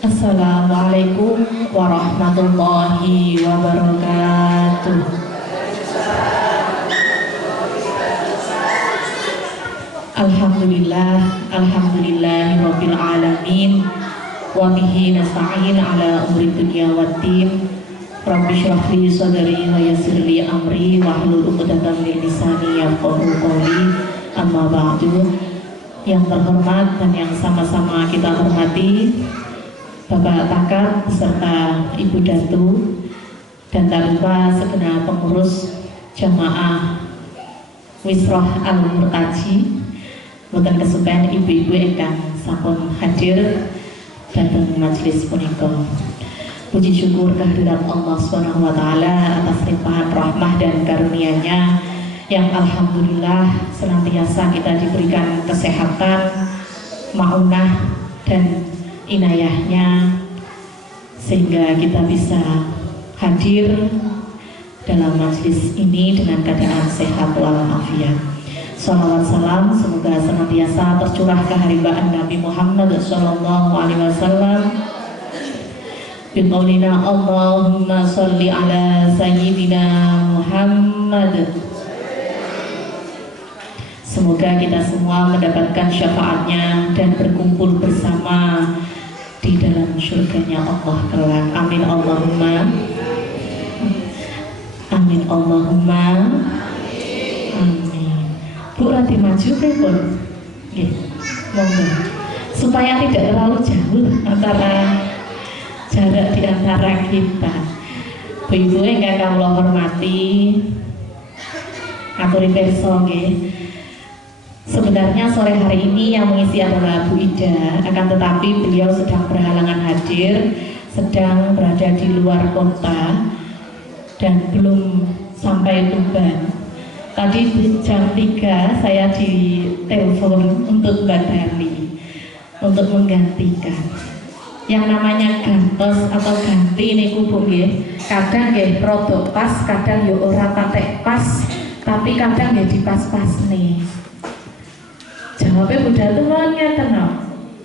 Assalamualaikum warahmatullahi wabarakatuh. Alhamdulillahirabbil alamin. Wa bihi nasta'in ala umuri dunya waddin. Rabbi shrah li sadri wa yassir li amri wahlul 'uqdatam min lisani yafqahu qawli. Amma ba'du. Yang terhormat dan yang sama-sama kita hormati Bapak Pakar beserta Ibu Datu dan tak lupa segenap pengurus jamaah Wisroh Al-Murtaji, boten kesukaan ibu-ibu ingkang sampun hadir datang majelis punika. Puji syukur kehadirat Allah Subhanahu wa taala atas limpahan rahmah dan karunia-Nya yang alhamdulillah senantiasa kita diberikan kesehatan, maunah dan inayahnya sehingga kita bisa hadir dalam majelis ini dengan keadaan sehat walafiat. Shalawat salam semoga senantiasa tercurah kehariban Nabi Muhammad sallallahu alaihi wasallam. Biqaulina Allahumma sholli ala sayyidina Muhammad. Semoga kita semua mendapatkan syafaatnya dan berkumpul bersama di dalam surganya Allah kelak. Amin Allahumma. Amin Allahumma. Amin. Bu Rati maju pun, monggo. Supaya tidak terlalu jauh antara jarak di antara kita. Bu-ibu yang kawula hormati, aturi pirsa nggih. Sebenarnya sore hari ini yang mengisi adalah Bu Ida, akan tetapi beliau sedang berhalangan hadir, sedang berada di luar kota dan belum sampai Tuban. Tadi jam 3 saya ditelepon untuk Mbak Dani untuk menggantikan. Yang namanya gantos atau ganti niku Bu nggih, kadang nggih produk pas, kadang yo ora patek pas, tapi kadang nggih dipas-pas nih. Jawabnya Bu Datu mohon ngeten no.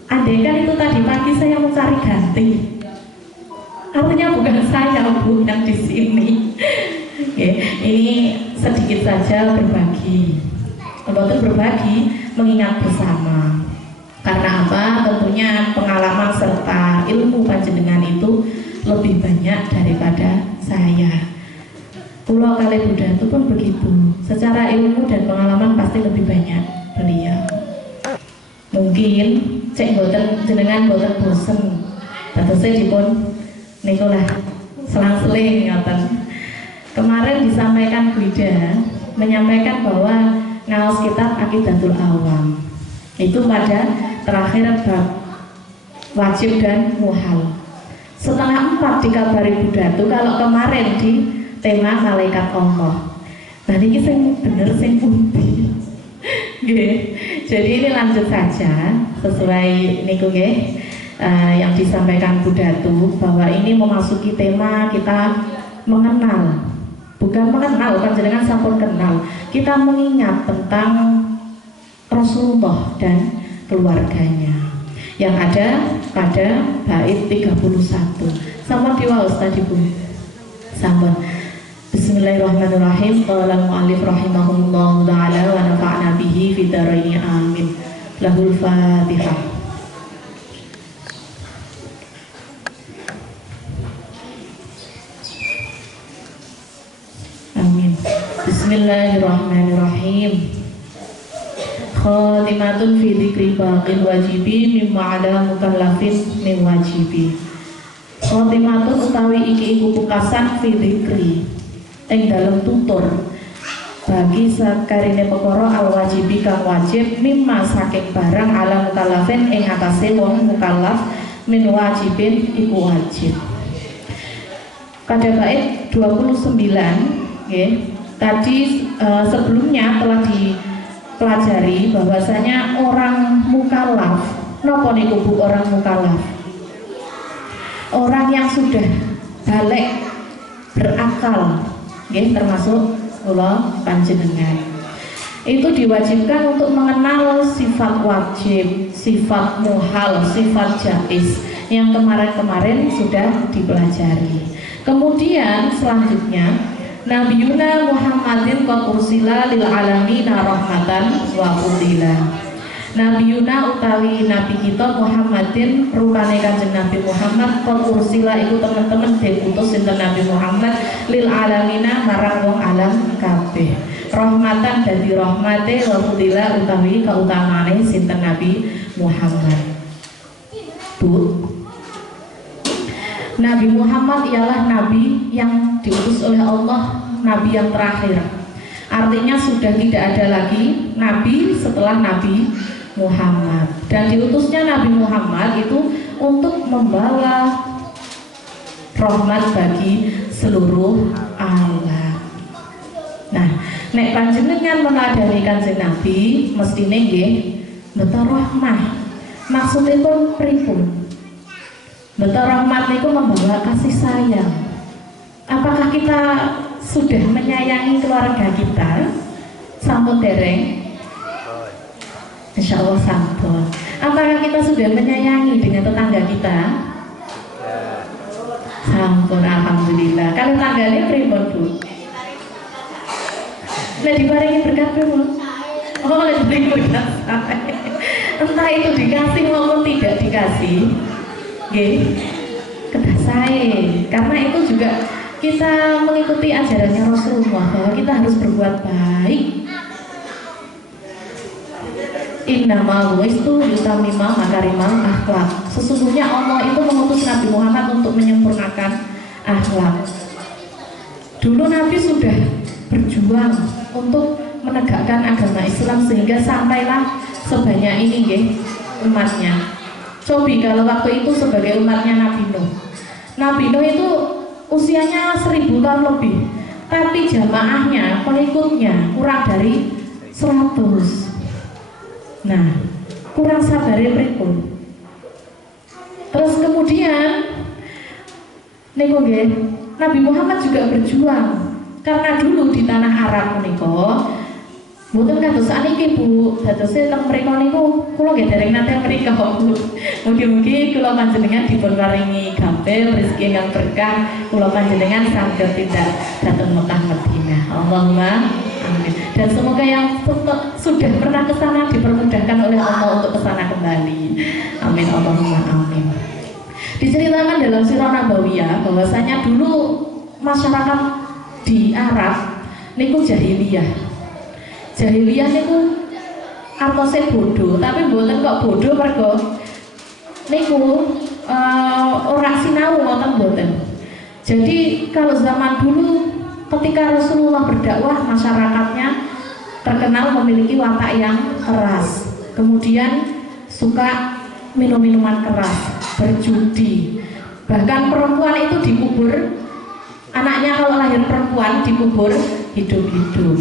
Andai kan itu tadi pagi saya mau cari ganti, artinya bukan saya Bu yang di sini. Oke, ini sedikit saja berbagi. Untuk berbagi mengingat bersama. Karena apa? Tentunya pengalaman serta ilmu panjenengan itu lebih banyak daripada saya. Pulau kali Bu Datu pun begitu. Secara ilmu dan pengalaman pasti lebih banyak beliau. Mungkin cek boten jenengan boten bosen. Datose dipun niku lah selang-seling ngoten. Kemarin disampaikan Bu Ida menyampaikan bahwa ngaos kitab Aqidatul Awam itu pada terakhir bab wajib dan muhal. Setengah 4 dikabari Bu Datu kalau kemarin di tema malaikat Allah. Nah ini sing bener sing pundi. Jadi ini lanjut saja sesuai niku nggih yang disampaikan Bu Datu bahwa ini memasuki tema kita mengenal, bukan mengenal, panjenengan sampun kenal. Kita mengingat tentang Rasulullah dan keluarganya yang ada pada bait 31. Sampun diwaos tadi Bu. Sampun. Bismillahirrahmanirrahim. Qala al-mu'allif rahimahullahu ta'ala wa nafa'na bihi fid dharain amin. Lahul Fatihah. Amin. Bismillahirrahmanirrahim. Khatimatun fi dzikri baqil wajibi mimma ala mukallafin min wajibi. Khatimatun utawi iki iku pukasan fi dzikri ing dalam tutur bagi sakarine perkara al wajibi kang wajib mimma saking barang ala mukallafin ing atase wong mukallaf min wajibin iku wajib. Pada bait 29 nggih, tadi sebelumnya telah dipelajari bahwasanya orang mukallaf napa niku Bu orang mukallaf? Orang yang sudah balik berakal nggih termasuk kula panjenengan. Itu diwajibkan untuk mengenal sifat wajib, sifat muhal, sifat jaiz. yang kemarin-kemarin sudah dipelajari. Kemudian selanjutnya Nabiyuna Muhammadin qad ursila lil alamina rahmatan wa fudila. Nabiyuna utawi nabi kita Muhammadin rupane Kanjeng Nabi Muhammad qad ursila iku teman-teman diutus sinten Nabi Muhammad lil alamina marang wong alam kabeh. Rahmatan dadi rahmate wa fudila utawi kautamane sinten Nabi Muhammad. Bu, Nabi Muhammad ialah nabi yang diutus oleh Allah, nabi yang terakhir. Artinya sudah tidak ada lagi nabi setelah Nabi Muhammad. Dan diutusnya Nabi Muhammad itu untuk membawa rahmat bagi seluruh alam. Nah, nek panjenengan meladani Kanjeng Nabi mestine nggih beto rahmah. Maksudipun pripun? Beto rahmat itu membawa kasih sayang. Apakah kita sudah menyayangi keluarga kita? Sampun dereng? Insya Allah sampun. Apakah kita sudah menyayangi dengan tetangga kita? Sampun, alhamdulillah. Kalau tangganya pripun, Bu? Lah diparingi berkat pripun? Oh, lah diparingi berkat. Entah itu dikasih maupun tidak dikasih. Kedah saya, karena itu juga kita mengikuti ajarannya Rasulullah bahwa kita harus berbuat baik. Innamal bu'istu yutamima makarimal akhlak. Sesungguhnya Allah itu mengutus Nabi Muhammad untuk menyempurnakan akhlak. Dulu Nabi sudah berjuang untuk menegakkan agama Islam sehingga sampailah sebanyak ini umatnya. Cobi kalau waktu itu sebagai umatnya Nabi Nuh. Nabi Nuh itu usianya 1000 tahun lebih, tapi jamaahnya, pengikutnya kurang dari 100. Nah, kurang sabarnya pripun. Terus kemudian niku nggih, Nabi Muhammad juga berjuang karena dulu di tanah Arab menika mboten kados saniki Bu, dadose teng mriku niku kula nggih dereng nate mriku Bu. Mugi-mugi kula panjenengan dipun paringi gampil rezeki ingkang berkah, kula panjenengan saged tidak dateng Mekah Madinah. Allahumma amin. Dan semoga yang sudah pernah ke sana dipermudahkan oleh Allah untuk ke sana kembali. Amin, Allahumma amin. Diceritakan dalam Sirah Nabawiyah bahwasanya dulu masyarakat di Arab niku jahiliyah. Jahiliyah niku artose bodoh, tapi mboten kok bodoh mergo niku ora sinau ngoten mboten. Jadi kalau zaman dulu ketika Rasulullah berdakwah, masyarakatnya terkenal memiliki watak yang keras, kemudian suka minum-minuman keras, berjudi, bahkan perempuan itu dikubur, anaknya kalau lahir perempuan dikubur hidup-hidup.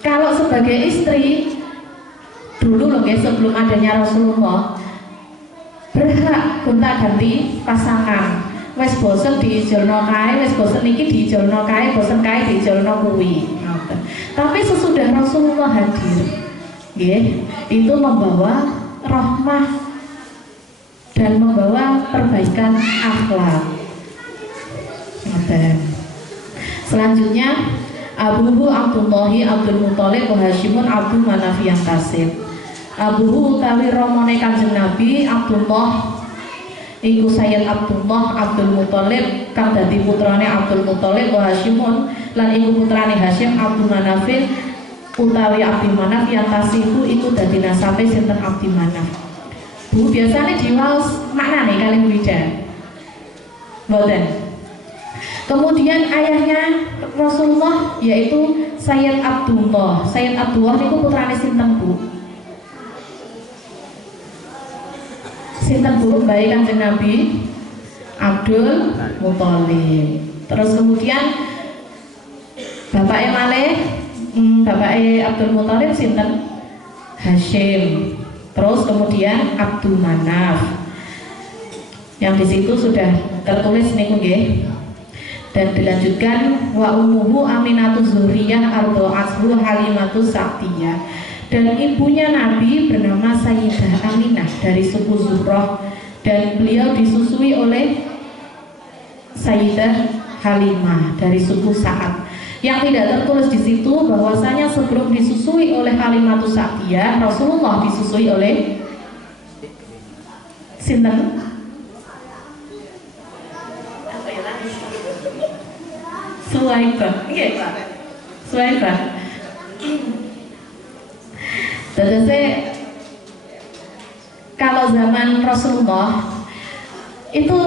Kalau sebagai istri dulu loh guys, sebelum adanya Rasulullah, berhak gonta-ganti pasangan. Wes bosen diijolno kae, wes bosen iki diijolno kae, bosen kae diijolno kuwi. Tapi sesudah Rasulullah hadir, itu membawa rahmah dan membawa perbaikan akhlak. Selanjutnya Abuhu Abdullahi Abdul Muthalib wa Hashimun Abdul Manaf yang kasib. Abuhu utawi romone Kanjeng Nabi Abdullah iku Sayyid Abdullah Abdul Muthalib kang dadi putrane Abdul Muthalib wa Hashimun lan iku putrane Hashim Abdul Manaf utawi Abdi Manaf yang kasihu iku dadi nasabe sinten Abdi Manaf. Bu, biasanya diwaos maknane kalian beda. Mboten. Kemudian ayahnya Rasulullah yaitu Sayyid Abdullah. Sayyid Abdullah niku putrane sinten Bu? Sinten Bu? Baik Kanjeng Nabi Abdul Muthalib. Terus kemudian bapaknya malih, bapaknya Abdul Muthalib sinten? Hashim. Terus kemudian Abdul Manaf. Yang di situ sudah tertulis niku nggih. Dan dilanjutkan wa ummuhu Aminatu Zuhriyah arda'athu Halimatu Sa'diyah. Dan ibunya Nabi bernama Sayyidah Aminah dari suku Zuhrah dan beliau disusui oleh Sayyidah Halimah dari suku Sa'ad. Yang tidak tertulis di situ bahwasanya sebelum disusui oleh Halimatus Sa'diyah, Rasulullah disusui oleh sinten? Suwaibah. Nggih, Pak. Suwaibah. Terus kalau zaman Rasulullah itu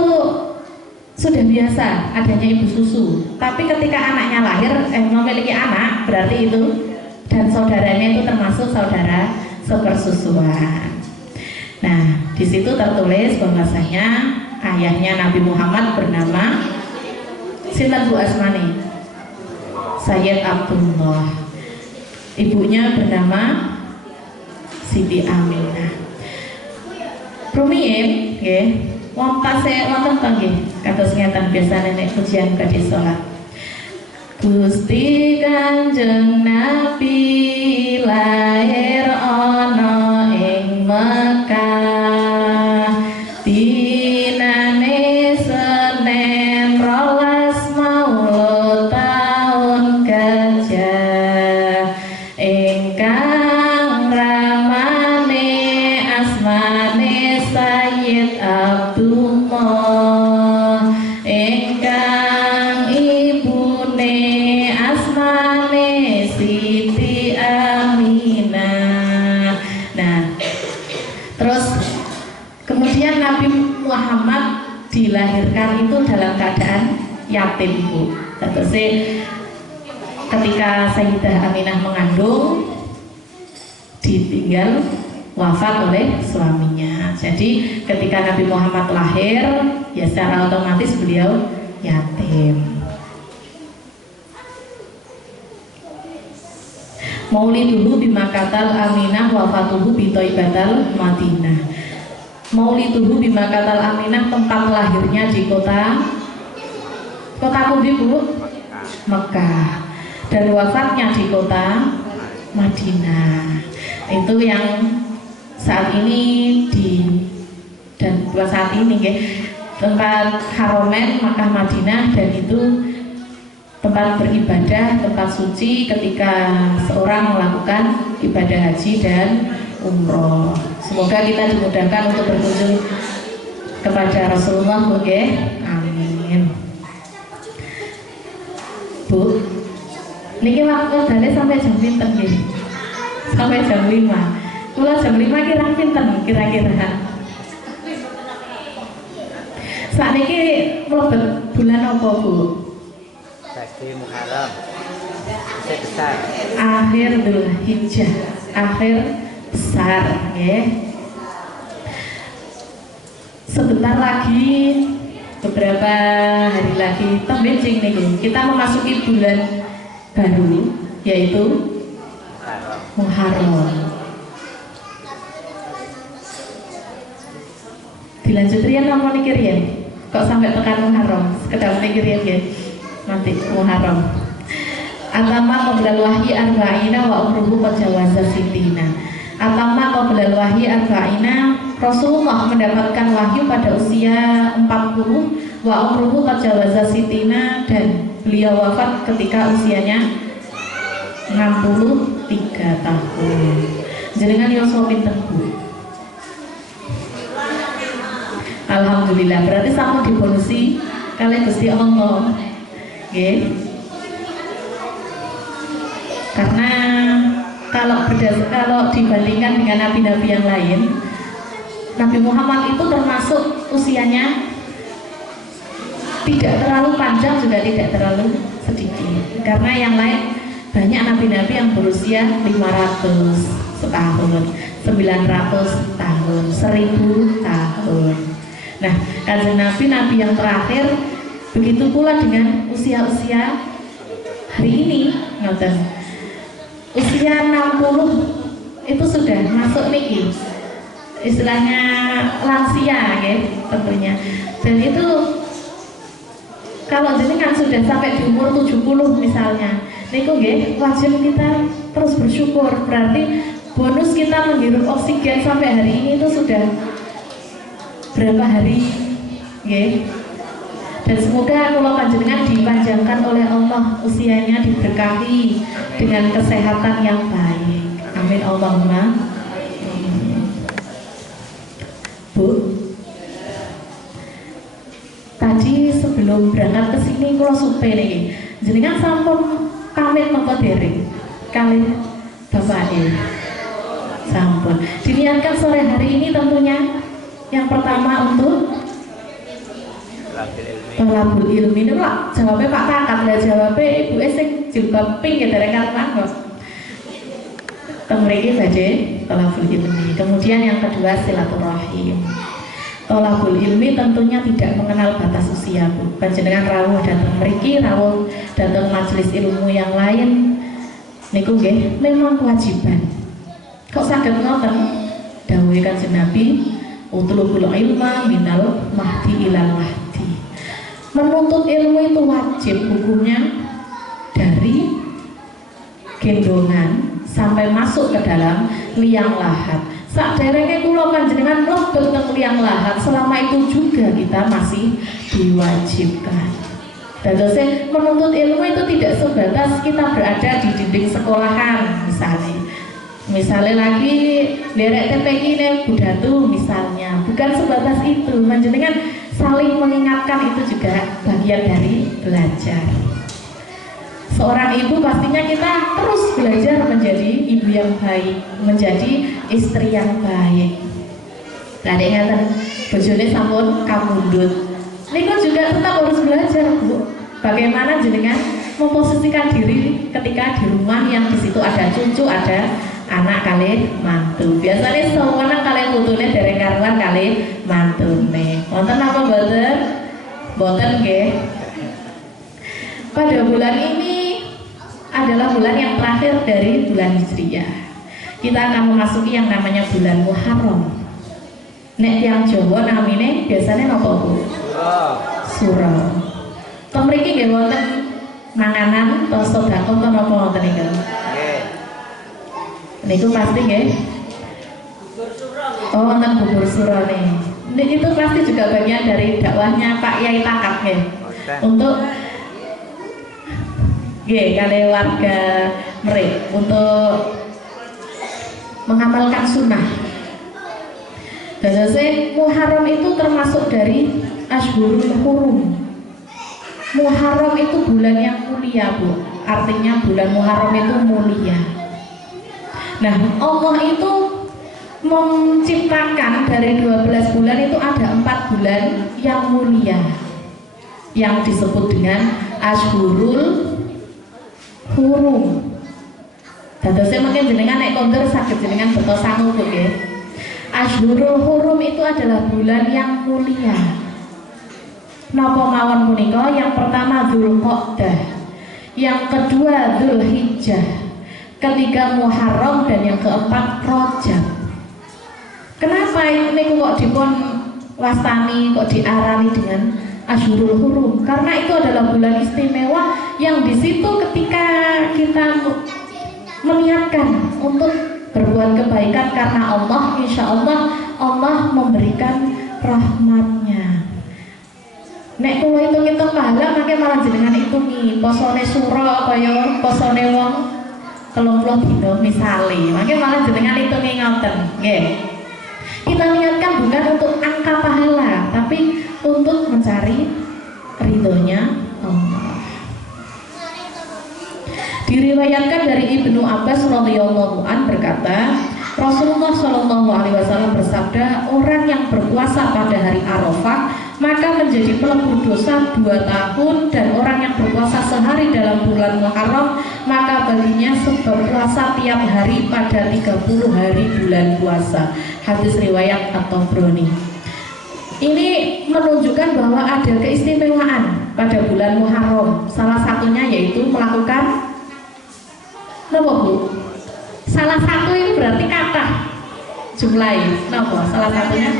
sudah biasa adanya ibu susu, tapi ketika anaknya lahir, memiliki anak, berarti itu dan saudaranya itu termasuk saudara sepersusuan. Nah, di situ tertulis bahwasanya ayahnya Nabi Muhammad bernama sinten Bu Asmani? Sayyid Abdullah. Ibunya bernama Siti Aminah. Rumiyin, nggih. Wonten nggih, kados ngeten biasane nek pujian badhe salat. Gusti Kanjeng Nabi lahir ana ing Mekah, dinane Senin 12 Maulud taun Gajah, ingkang ramane asmane Sayyid Abdullah, ingkang ibune asmane Siti Aminah. Nah, terus kemudian Nabi Muhammad dilahirkan itu dalam keadaan yatim, Bu. Terus ketika Sayyidah Aminah mengandung, ditinggal wafat oleh suaminya. Jadi ketika Nabi Muhammad lahir, ya secara otomatis beliau yatim. Mauliduhu bimakatal Aminah wafatuhu bithoibatal Madinah. Mauliduhu bimakatal Aminah, tempat lahirnya di kota pundi, Bu? Mekah. Dan wafatnya di kota Madinah. Itu yang saat ini dan buat saat ini ya, tempat Haromen Makkah Madinah, dan itu tempat beribadah, tempat suci ketika seorang melakukan ibadah haji dan umroh. Semoga kita dimudahkan untuk berkunjung kepada Rasulullah, oke? Amin. Bu, niki waktu dalih sampai jam pinten nggih? Sampai jam 5. Kula jam 5 pinten kira-kira. Sakniki mlebet bulan apa, Bu? Pasti Muharram. Bisa besar. Akhir Dzulhijjah, akhir besar, ya. Sebentar lagi, beberapa hari lagi, tembencing nih, kita memasuki bulan baru, yaitu Muharram. Dilanjut rian apa niki rian? Kok sampai tekan Muharram? Sekedar niki rian ya. Nanti Muharram. Atama qoblal wahyi arba'ina wa umruhu qad jawaza sitina. Atama qoblal wahyi arba'ina, Rasulullah mendapatkan wahyu pada usia 40, wa umruhu qad jawaza sitina, dan beliau wafat ketika usianya 63 tahun. Jenengan yoswa pinten, Bu? Alhamdulillah, berarti sampun dibonusi kali Gusti Allah. Nggih. Karena kalau dibandingkan dengan nabi-nabi yang lain, Nabi Muhammad itu termasuk usianya tidak terlalu panjang juga tidak terlalu sedikit. Karena yang lain banyak nabi-nabi yang berusia 500 tahun, 900 tahun, 1000 tahun. Nah, Kanjeng Nabi yang terakhir, begitu pula dengan usia-usia hari ini, ngoten. Usia 60 itu sudah masuk niki, istilahnya lansia, ya, tentunya. Dan itu kalau jenengan sudah sampai di umur 70 misalnya, niku nggih, wajib kita terus bersyukur. Berarti bonus kita menghirup oksigen sampai hari ini itu sudah beberapa hari, nggih. Dan semoga kula panjenengan dipanjangkan oleh Allah, usianya diberkahi dengan kesehatan yang baik. Amin Allahumma. Bu, tadi sebelum berangkat ke sini kula supe niki. Jenengan sampun pamit napa dereng? Kali Bapak sampun. Diniatkan sore hari ini tentunya yang pertama untuk tolabul ilmi. Ini Pak, jawabnya Pak Kakak, lah jawabnya Ibu sing jilbab pink ya dereng kan kok. Mriki badhe tolabul ilmi. Kemudian yang kedua silaturahim. Tolabul ilmi tentunya tidak mengenal batas usia, Bu. Panjenengan rawuh datang mriki, rawuh datang majelis ilmu yang lain niku nggih memang kewajiban. Kok saged ngoten? Dawuhe Kanjeng Nabi, utlubul ilma minal mahdi ilal mahdi. Menuntut ilmu itu wajib hukumnya dari gendongan sampai masuk ke dalam liang lahat. Saderenge kula panjenengan mlebet teng liang lahat, selama itu juga kita masih diwajibkan. Dadose menuntut ilmu itu tidak sebatas kita berada di dinding sekolahan misalnya lagi derek TPI nih Budatu misalnya, bukan sebatas itu. Panjenengan saling mengingatkan itu juga bagian dari belajar. Seorang ibu pastinya kita terus belajar menjadi ibu yang baik, menjadi istri yang baik. Tadi ngeten bojone sampun kamundut. Niku juga tetap harus belajar, Bu. Bagaimana jenengan memposisikan diri ketika di rumah yang di situ ada cucu, ada anak kali mantu. Biasanya sewenang kali putune dereng karuan kali mantune. Wonten apa mboten? Mboten nggih. Pada bulan ini adalah bulan yang terakhir dari bulan Hijriyah. Kita akan memasuki yang namanya bulan Muharram. Nek yang Jawa namine biasanya napa, Bu? Suro. Teng mriki nggih wonten manganan atau sedekah atau napa wonten niku? Nggih. Niku pasti nggih. Oh, wonten bubur suro nih. Itu pasti juga bagian dari dakwahnya Pak Yai Takap nggih. Untuk kali warga mereka untuk mengamalkan sunnah. Dan Muharram itu termasuk dari Ashhurul Hurum. Muharram itu bulan yang mulia, Bu. Artinya bulan Muharram itu mulia. Nah, Allah itu menciptakan dari 12 bulan itu ada 4 bulan yang mulia, yang disebut dengan Ashhurul Hurum. Dadosnya mungkin jenengan nek kondur sakit jenengan beto sangu ya. Ashhurul Hurum itu adalah bulan yang mulia. Napa mawon punika? Yang pertama Dzulqa'dah, yang kedua Dzulhijjah, ketiga Muharram, dan yang keempat Rajab. Kenapa ini kok dipun wastani, kok diarani dengan Ashhurul Hurum? Karena itu adalah bulan istimewa yang di situ ketika kita meniatkan untuk berbuat kebaikan karena Allah, insya Allah Allah memberikan rahmatnya. Nek kula hitung-hitung pahala makanya malah jenengan hitungi posone suro kaya posone wong 30 dina misale. Makanya malah jenengan hitungi ngoten, nggih. Kita niatkan bukan untuk angka pahala, tapi untuk mencari ridhonya Allah. Diriwayatkan dari Ibnu Abbas radhiyallahu an berkata, Rasulullah Shallallahu alaihi wasallam bersabda, orang yang berpuasa pada hari Arafah maka menjadi pelebur dosa 2 tahun, dan orang yang berpuasa sehari dalam bulan Muharram maka baginya sebab puasa tiap hari pada 30 hari bulan puasa. Hadis riwayat At-Tabrani. Ini menunjukkan bahwa ada keistimewaan pada bulan Muharram. Salah satunya yaitu melakukan napa, Bu? Salah satu ini berarti kata jumlahi. Napa? Salah satunya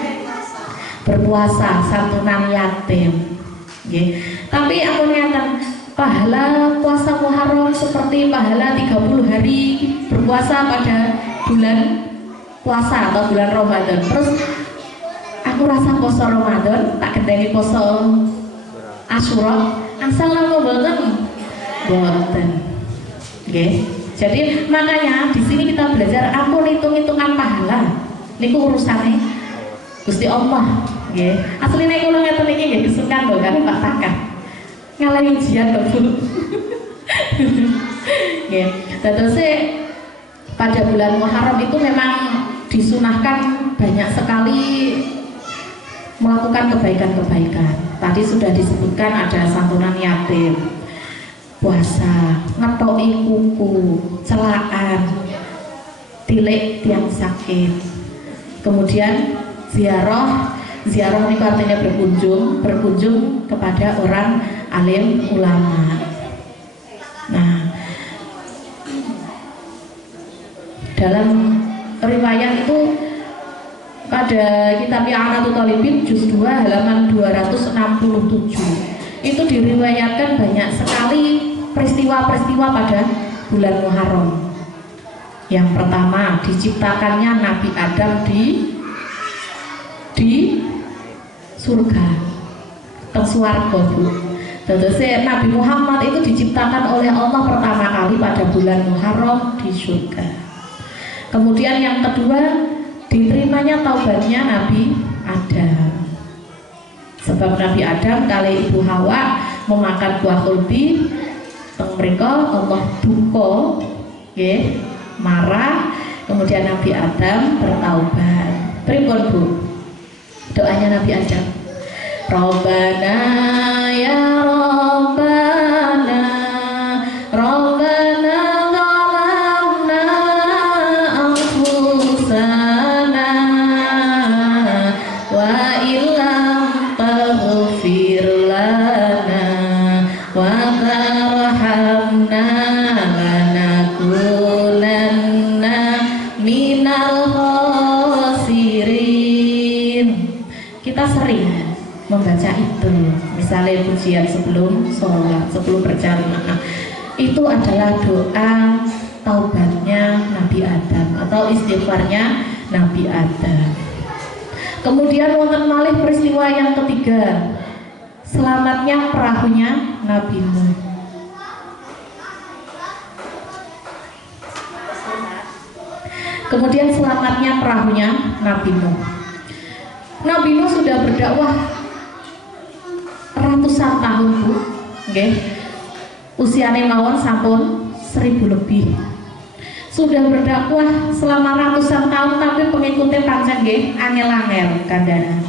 berpuasa, santunan yatim. Nggih. Tapi aku nyata pahala puasa Muharram seperti pahala 30 hari berpuasa pada bulan puasa atau bulan Ramadan. Terus aku aku rasa poso Ramadan, tak gendeni poso Asyura, asal napa mboten? Mboten. Nggih. Jadi makanya di sini kita belajar ampun hitung-hitungan pahala. Niku urusane Gusti Allah. Nggih. Asline kula ngeten iki nggih kesukaan lho kan Pak Takah. Ngalahi ujian lho Bu. Nggih. Terus pada bulan Muharram itu memang disunahkan banyak sekali melakukan kebaikan-kebaikan. Tadi sudah disebutkan ada santunan yatim, puasa, ngetoki kuku, celaan, tilik tiang sakit, kemudian ziarah itu artinya berkunjung kepada orang alim ulama. Nah, dalam riwayat itu pada kitab I'anatul Talibin juz 2 halaman 267 itu diriwayatkan banyak sekali peristiwa-peristiwa pada bulan Muharram. Yang pertama, diciptakannya Nabi Adam di surga, teng swarga Bu. Terus Nabi Muhammad itu diciptakan oleh Allah pertama kali pada bulan Muharram di surga. Kemudian yang kedua, diterimanya taubatnya Nabi Adam. Sebab Nabi Adam kali Ibu Hawa memakan buah kulbi, teng mriko Allah duka, nggih, marah, kemudian Nabi Adam bertaubat. Pripun Bu? Doanya Nabi Adam. Rabbana ya Rabbana, Rabbana zalamna anfusana wa illam taghfir lana wa tarhamna lanakunanna minal khasirin. Kita sering membaca itu, misalnya pujian sebelum sholat, sebelum berjamaah, itu adalah doa taubatnya Nabi Adam atau istighfarnya Nabi Adam. Kemudian wonten malih peristiwa yang ketiga, selamatnya perahunya Nabi Nuh. Kemudian selamatnya perahunya Nabi Nuh. Nabi Nuh sudah berdakwah ratusan tahun Bu, nggih. Usiane mawon sampun 1000 lebih. Sudah berdakwah selama ratusan tahun tapi pengikutnya pancen nggih angel-angel kandhane.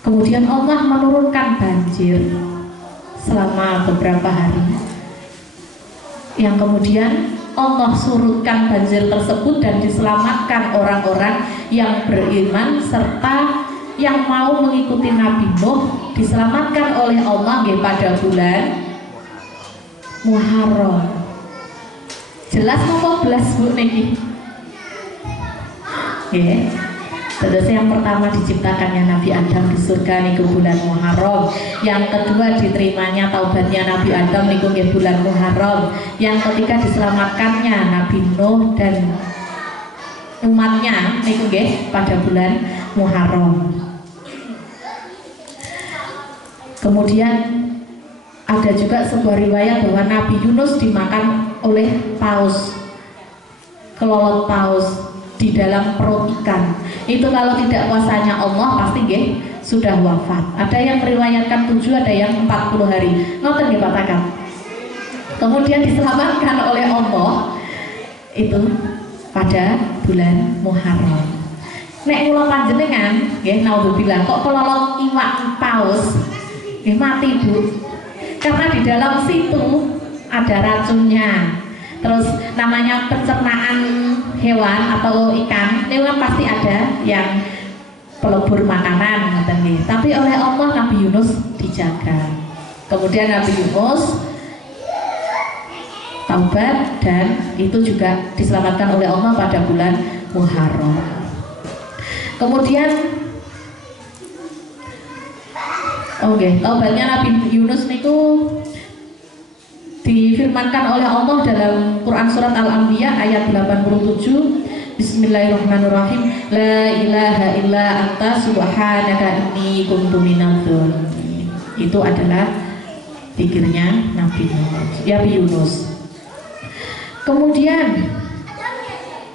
Kemudian Allah menurunkan banjir selama beberapa hari. Yang kemudian Allah surutkan banjir tersebut dan diselamatkan orang-orang yang beriman serta yang mau mengikuti Nabi Nuh, diselamatkan oleh Allah pada bulan Muharram. Jelas nopo belas Bu niki. Nggih. Terus yang pertama diciptakannya Nabi Adam di surga niku bulan Muharram. Yang kedua diterimanya taubatnya Nabi Adam niku nggih bulan Muharram. Yang ketiga diselamatkannya Nabi Nuh dan umatnya niku nggih pada bulan Muharram. Kemudian ada juga sebuah riwayat bahwa Nabi Yunus dimakan oleh paus, kelolot paus di dalam perut ikan. Itu kalau tidak kuasanya Allah pasti nggih sudah wafat. Ada yang meriwayatkan 7, ada yang 40 hari. Ngoten nggih Pak Takam. Kemudian diselamatkan oleh Allah itu pada bulan Muharram. Nek kula panjenengan nggih naudzubillah kok kelolot iwak paus nggih mati Bu. Karena di dalam situ ada racunnya. Terus namanya pencernaan hewan atau ikan, itu kan pasti ada yang pelebur makanan, tapi oleh Allah Nabi Yunus dijaga. Kemudian Nabi Yunus taubat dan itu juga diselamatkan oleh Allah pada bulan Muharram. Kemudian taubatnya Nabi Yunus itu difirmankan oleh Allah dalam Quran surat Al-Anbiya ayat 87, Bismillahirrahmanirrahim. La ilaha illa anta subhanaka inni kuntu minadz dzalimin. Itu adalah zikirnya Nabi Yunus. Kemudian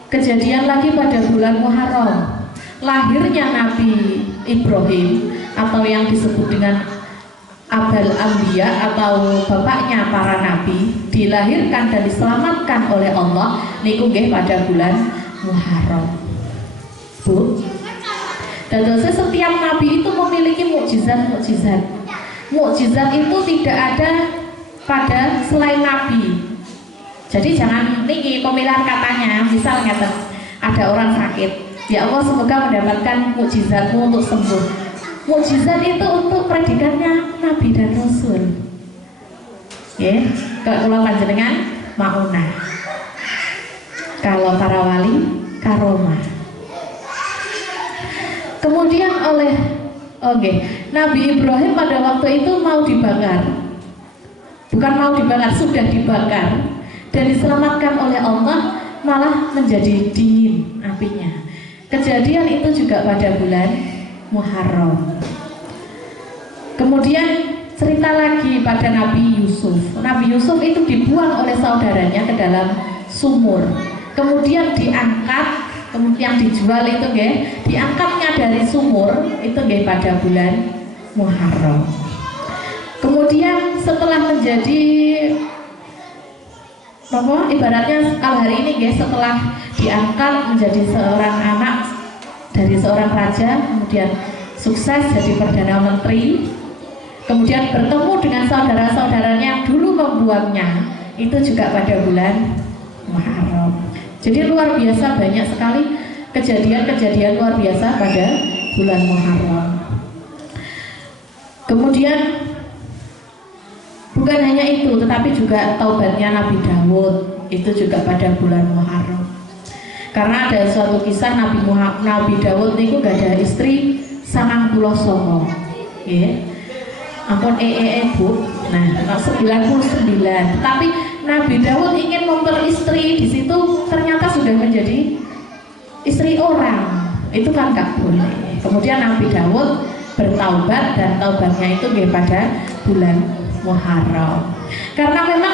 kejadian lagi pada bulan Muharram, lahirnya Nabi Ibrahim atau yang disebut dengan Abul Anbiya atau bapaknya para nabi, dilahirkan dan diselamatkan oleh Allah niku nggih pada bulan Muharram. Bu, dan setiap nabi itu memiliki mukjizat. Mukjizat itu tidak ada pada selain nabi. Jadi jangan niki pemilihan katanya, misal ngeten, ada orang sakit, ya Allah semoga mendapatkan mukjizatmu untuk sembuh. Mukjizat itu untuk predikatnya Nabi dan Rasul. Ya, kalau panjenengan maunah. Kalau para wali karomah. Kemudian Nabi Ibrahim pada waktu itu mau dibakar. Bukan mau dibakar, sudah dibakar dan diselamatkan oleh Allah, malah menjadi dingin apinya. Kejadian itu juga pada bulan Muharram. Kemudian cerita lagi pada Nabi Yusuf. Nabi Yusuf itu dibuang oleh saudaranya ke dalam sumur. Kemudian diangkat, kemudian dijual itu diangkatnya dari sumur itu pada bulan Muharram. Kemudian setelah menjadi ibaratnya hari ini setelah diangkat menjadi seorang anak dari seorang raja, kemudian sukses jadi perdana menteri, kemudian bertemu dengan saudara-saudaranya yang dulu membuangnya, itu juga pada bulan Muharram. Jadi luar biasa, banyak sekali kejadian-kejadian luar biasa pada bulan Muharram. Kemudian bukan hanya itu, tetapi juga taubatnya Nabi Daud itu juga pada bulan Muharram. Karena ada suatu kisah Nabi Daud itu gak ada istri 99. Ya. Ampun Bu. Nah, 99. Tapi Nabi Daud ingin memperistri, di situ ternyata sudah menjadi istri orang. Itu kan gak boleh. Kemudian Nabi Daud bertaubat dan taubatnya itu pada bulan Muharram. Karena memang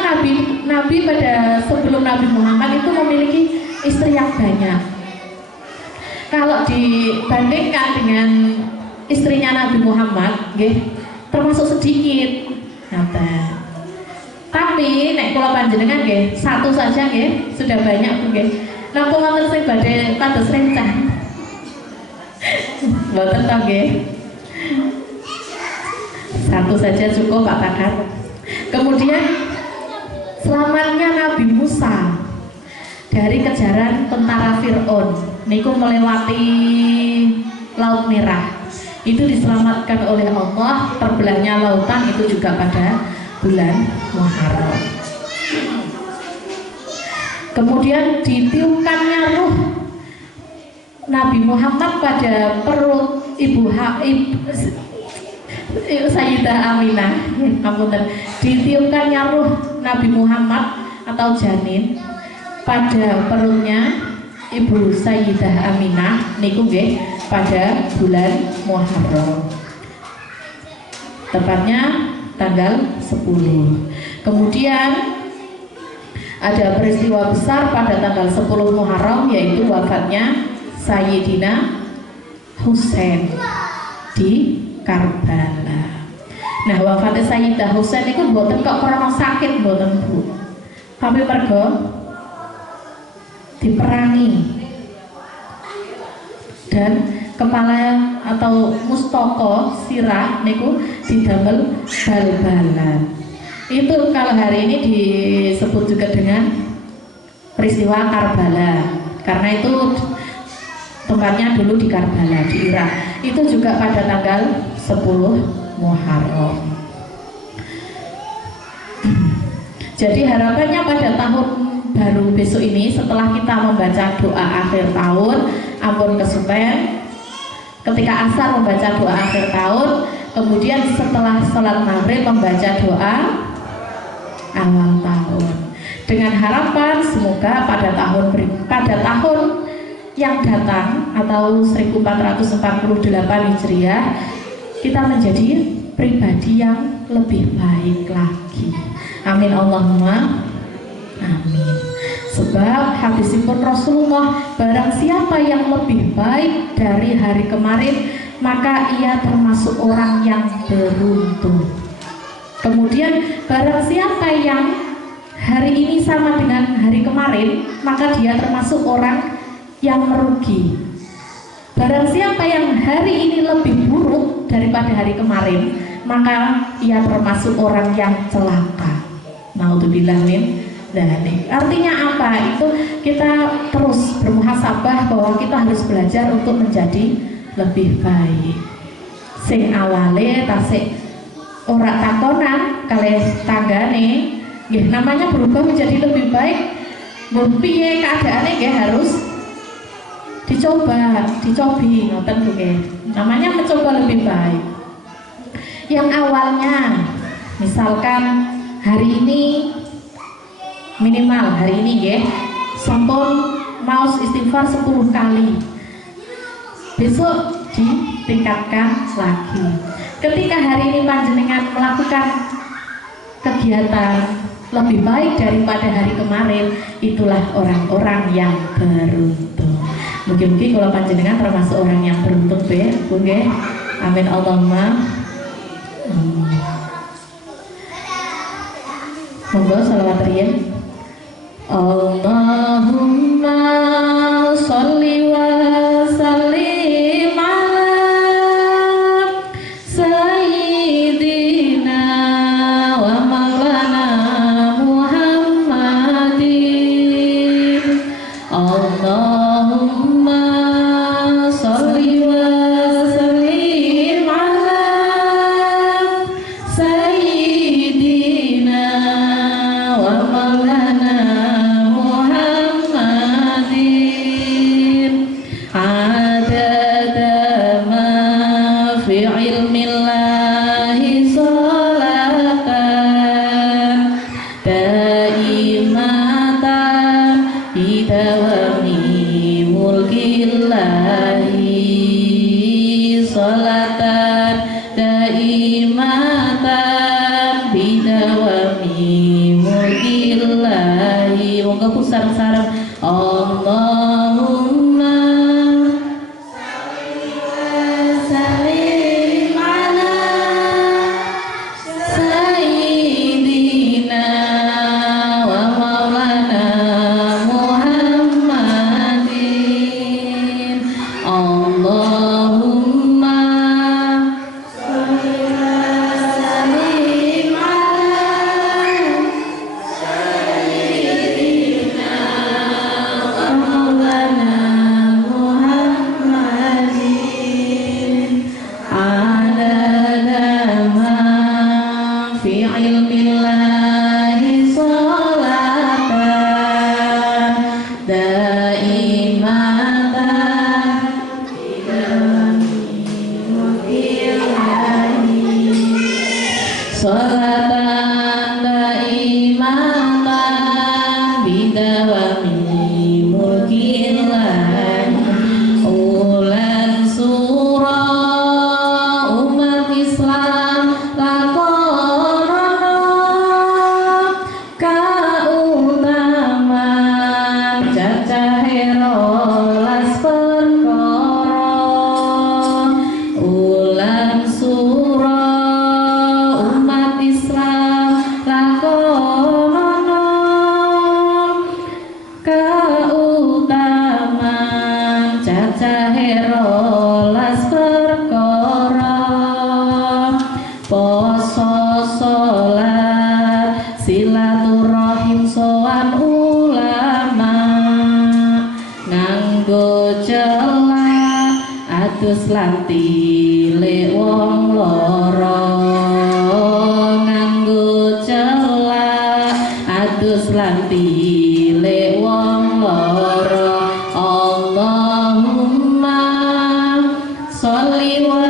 Nabi pada sebelum Nabi Muhammad itu memiliki istri yang banyak. Kalau dibandingkan dengan istrinya Nabi Muhammad, termasuk sedikit. Tapi nek kula panjenengan satu saja sudah banyak napa wonten sing badhe kados rencah. Mboten to satu saja cukup Pak Pakar. Kemudian selamatnya Nabi Musa dari kejaran tentara Fir'aun niku melewati Laut Merah, itu diselamatkan oleh Allah, terbelahnya lautan itu juga pada bulan Muharram. Kemudian ditiupkannya ruh Nabi Muhammad pada perut ibu Sayyidah Aminah, ditiupkannya ruh Nabi Muhammad atau janin pada perutnya Ibu Sayyidah Aminah niku pada bulan Muharram, tepatnya tanggal 10. Kemudian ada peristiwa besar pada tanggal 10 Muharram, yaitu wafatnya Sayyidina Husain di Karbala. Nah, wafatnya Sayyidah Husain itu mboten kok karena sakit, mboten Bu, tapi mergo diperangi dan kepala atau mustoko sirah niku didamel bal-balan. Itu kalau hari ini disebut juga dengan peristiwa Karbala, karena itu tempatnya dulu di Karbala di Irak. Itu juga pada tanggal 10 Muharram. Jadi harapannya pada tahun baru besok ini, setelah kita membaca doa akhir tahun, ampun kesupen, ketika asar membaca doa akhir tahun, kemudian setelah sholat maghrib membaca doa awal tahun, dengan harapan semoga pada tahun yang datang atau 1448 Hijriah kita menjadi pribadi yang lebih baik lagi. Amin Allahumma amin. Sebab hadisipun Rasulullah, barang siapa yang lebih baik dari hari kemarin, maka ia termasuk orang yang beruntung. Kemudian barang siapa yang hari ini sama dengan hari kemarin, maka dia termasuk orang yang merugi. Barang siapa yang hari ini lebih buruk daripada hari kemarin, maka ia termasuk orang yang celaka. Naudzubillah min dzalik. Artinya apa? Itu kita terus bermuhasabah bahwa kita harus belajar untuk menjadi lebih baik. Sing awale tasik ora takonan kalih tanggane, nggih namanya berubah menjadi lebih baik. Mbok piye keadaane nggih harus dicobi ngoten nggih. Namanya mencoba lebih baik. Yang awalnya misalkan hari ini minimal hari ini nggih sampun maos istighfar 10 kali. Besok ditingkatkan lagi. Ketika hari ini panjenengan melakukan kegiatan lebih baik daripada hari kemarin, itulah orang-orang yang beruntung. Mungkin kalau panjenengan termasuk orang yang beruntung, Bu nggih. Amin Allahumma. Monggo shalawat riyen. Allahumma sholli wa sallim ala sayyidina wa maulana Muhammadin. Allahumma sholli wa sallim ala sayyidina wa maulana sareng-sareng Allahumma sallim ala sayyidina wa maulana Muhammadin. Allahumma sallim lanti le wong loro nganggo celah adus lanti le wong loro. Allahumma sholli wa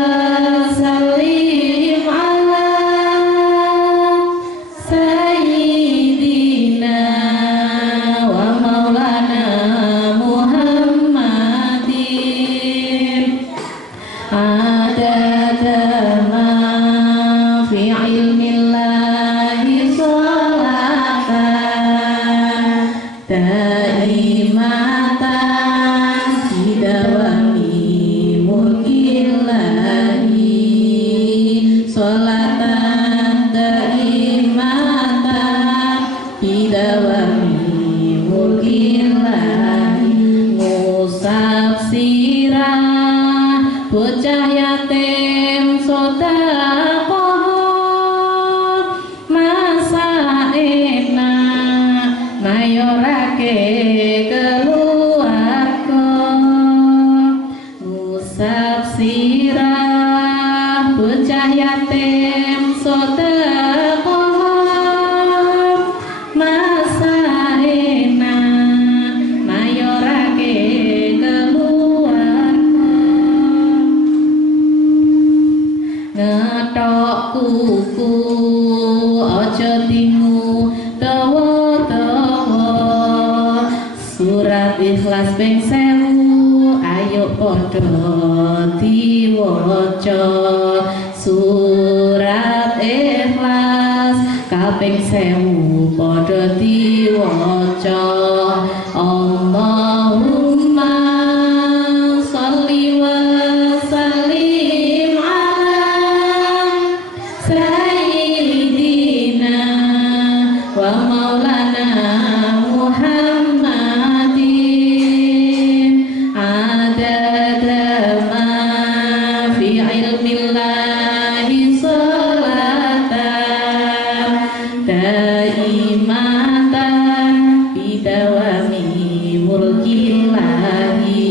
sallim ala sayyidina wa maulana Muhammad. ilmillahi sholatan daimatan bidawami mulkillahi sholatan daimatan bidawami mulkillahi ngusap sirah bocah yatim sodakoh masa enak mayorake keluarga ngusap sirah bocah yatim sodakoh masa enak mayorake keluarga ngetok kuku ojo tingu dawa-dawa surat ikhlas ping 1000 ayo padha diwaca surat ikhlas kaping 1000 padha diwaca Allahumma sholli wa sallim ala sayyidina wa maulana Muhammadin adada ma fi ilmillahi sholatan daimatan bidawami mulkillahi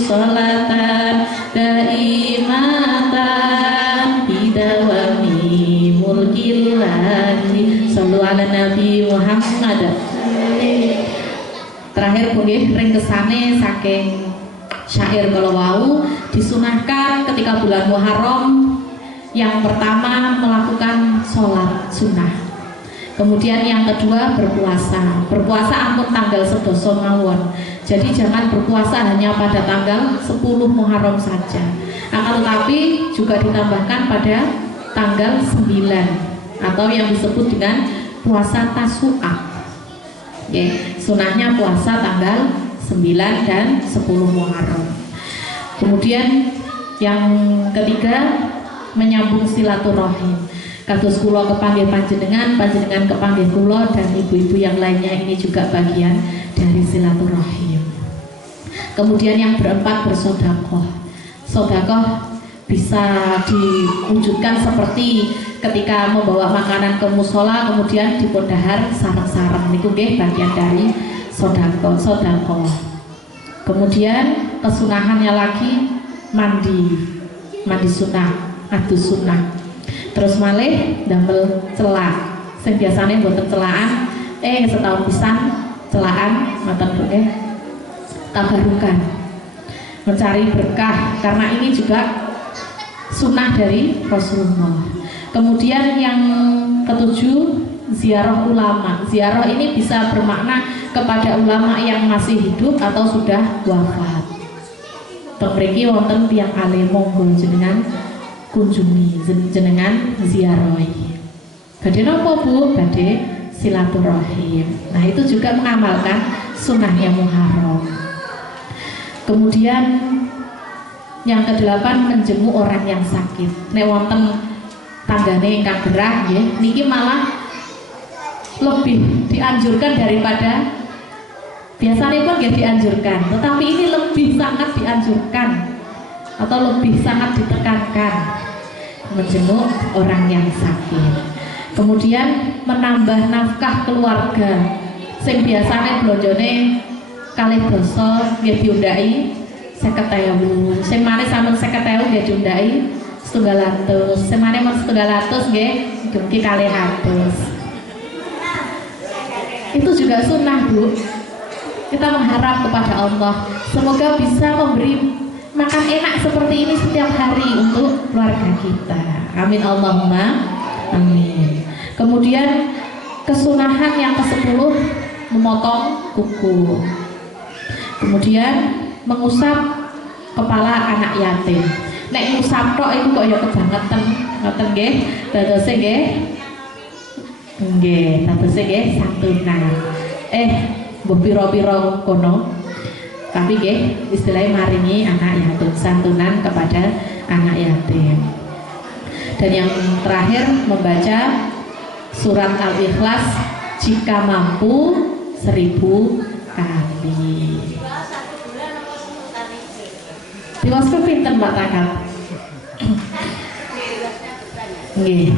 sholatan daimatan bidawami mulkillahi sallu ala nabi Muhammad. Terakhir nggih ring kesane saking syair kalau wau disunahkan ketika bulan Muharram yang pertama melakukan sholat sunnah, kemudian yang kedua berpuasa. Berpuasa ampun tanggal sedoso mawon, jadi jangan berpuasa hanya pada tanggal 10 Muharram saja, akan tetapi juga ditambahkan pada tanggal 9 atau yang disebut dengan puasa Tasu'a. Sunahnya puasa tanggal 9 dan 10 Muharram. Kemudian yang ketiga menyambung silaturahim. Kados kula kepanggih panjenengan, panjenengan kepanggih kula, dan ibu-ibu yang lainnya, ini juga bagian dari silaturahim. Kemudian yang berempat bersodakoh. Sodakoh bisa diwujudkan seperti ketika membawa makanan ke musola kemudian dipondahar sarang-sarang, niku nggih bagian dari sodakoh. Kemudian kesunahannya lagi mandi sunah, adus sunah. Terus malih damel celak, sing biasane mboten celaan, setahun pisan celaan ngoten nggih. Tabarukan, mencari berkah, karena ini juga sunnah dari Rasulullah. Kemudian yang ketujuh ziarah ulama. Ziarah ini bisa bermakna kepada ulama yang masih hidup atau sudah wafat. Mriki wonten tiyang alim, monggo jenengan kunjungi, jenengan ziarahi. Badhe napa Bu? Badhe silaturahim. Nah, itu juga mengamalkan sunnahnya Muharram. Kemudian yang kedelapan menjenguk orang yang sakit. Nek wonten tanggane ingkang gerah nggih, niki malah lebih dianjurkan daripada biasanya pun nggih dianjurkan, tetapi ini lebih sangat dianjurkan atau lebih sangat ditekankan menjenguk orang yang sakit. Kemudian menambah nafkah keluarga. Sing biasane blonjone kalih dasa nggih diundhaki 50.000. Sing maneh sampun 50.000 nggih diundhaki 700. Sing maneh men 700 nggih dugi 200. Itu juga sunnah, Bu. Kita mengharap kepada Allah semoga bisa memberi makan enak seperti ini setiap hari untuk keluarga kita. Amin Allahumma amin. Kemudian kesunahan yang ke-10 memotong kuku. Kemudian mengusap kepala anak yatim. Nek musab tok iku kok ya kebangetan. Ngoten nggih. Dadose nggih. Nggih, dadose nggih santunan. Mbok pira-pira kono. Tapi nggih istilahnya maringi anak yatim, santunan kepada anak yatim. Dan yang terakhir membaca surat Al-Ikhlas jika mampu 1000 kali. Diwasku pinten Mbak Takat. Nggih.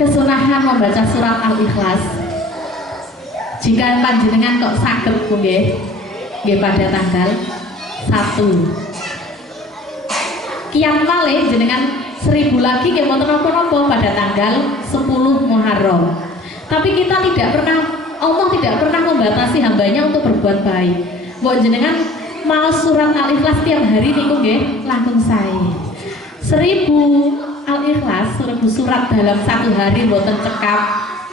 Kesunahan membaca surat Al-Ikhlas. Jika panjenengan kok saged nggih, nggih pada tanggal 1. Kiam malih jenengan 1000 lagi nggih mboten napa-napa pada tanggal 10 Muharram. Tapi kita tidak pernah, Allah tidak pernah membatasi hambanya untuk berbuat baik. Mbok jenengan mau surat Al-Ikhlas tiap hari niku nggih langkung sae. 1000 Al-Ikhlas, 1000 surat dalam satu hari mboten cekap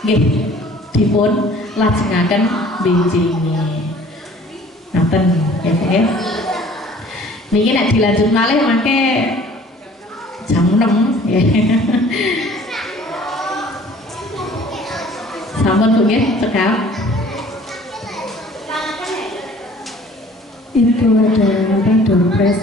nggih dipun lajengaken benjingi. Ngaten ya nggih. Niki nek dilanjut malih mangke jam 6 nggih. Sampun Bu nggih cekap. Itu ada apa dompres